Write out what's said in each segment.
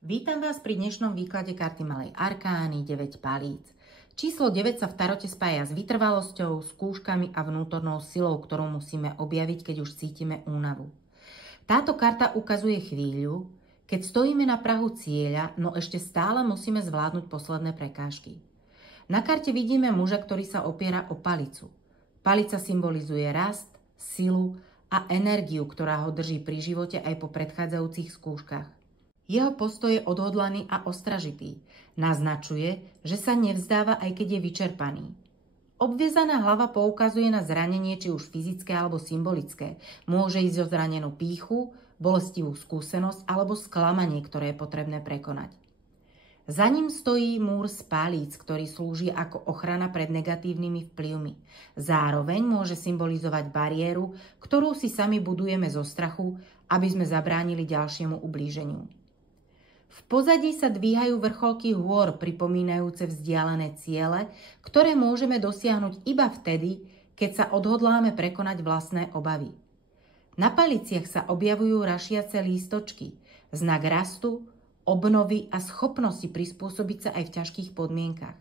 Vítam vás pri dnešnom výklade karty Malej arkány 9 palíc. Číslo 9 sa v tarote spája s vytrvalosťou, skúškami a vnútornou silou, ktorú musíme objaviť, keď už cítime únavu. Táto karta ukazuje chvíľu, keď stojíme na prahu cieľa, no ešte stále musíme zvládnuť posledné prekážky. Na karte vidíme muža, ktorý sa opiera o palicu. Palica symbolizuje rast, silu a energiu, ktorá ho drží pri živote aj po predchádzajúcich skúškach. Jeho postoj je odhodlaný a ostražitý. Naznačuje, že sa nevzdáva, aj keď je vyčerpaný. Obviezaná hlava poukazuje na zranenie, či už fyzické alebo symbolické. Môže ísť o zranenú pýchu, bolestivú skúsenosť alebo sklamanie, ktoré je potrebné prekonať. Za ním stojí múr z palíc, ktorý slúži ako ochrana pred negatívnymi vplyvmi. Zároveň môže symbolizovať bariéru, ktorú si sami budujeme zo strachu, aby sme zabránili ďalšiemu ublíženiu. V pozadí sa dvíhajú vrcholky hôr, pripomínajúce vzdialené ciele, ktoré môžeme dosiahnuť iba vtedy, keď sa odhodláme prekonať vlastné obavy. Na paliciach sa objavujú rašiace lístočky, znak rastu, obnovy a schopnosti prispôsobiť sa aj v ťažkých podmienkach.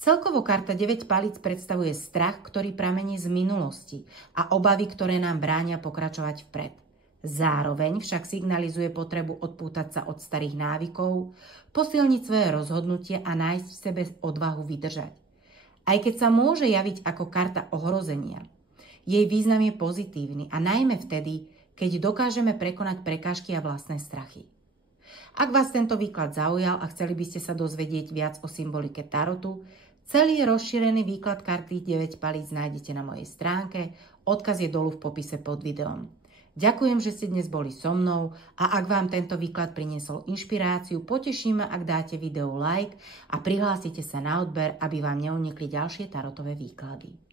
Celkovo karta 9 palíc predstavuje strach, ktorý pramení z minulosti a obavy, ktoré nám bránia pokračovať vpred. Zároveň však signalizuje potrebu odpútať sa od starých návykov, posilniť svoje rozhodnutie a nájsť v sebe odvahu vydržať. Aj keď sa môže javiť ako karta ohrozenia, jej význam je pozitívny a najmä vtedy, keď dokážeme prekonať prekážky a vlastné strachy. Ak vás tento výklad zaujal a chceli by ste sa dozvedieť viac o symbolike tarotu, celý rozšírený výklad karty 9 palíc nájdete na mojej stránke, odkaz je dolu v popise pod videom. Ďakujem, že ste dnes boli so mnou a ak vám tento výklad priniesol inšpiráciu, poteším ma, ak dáte videu like a prihlásite sa na odber, aby vám neunikli ďalšie tarotové výklady.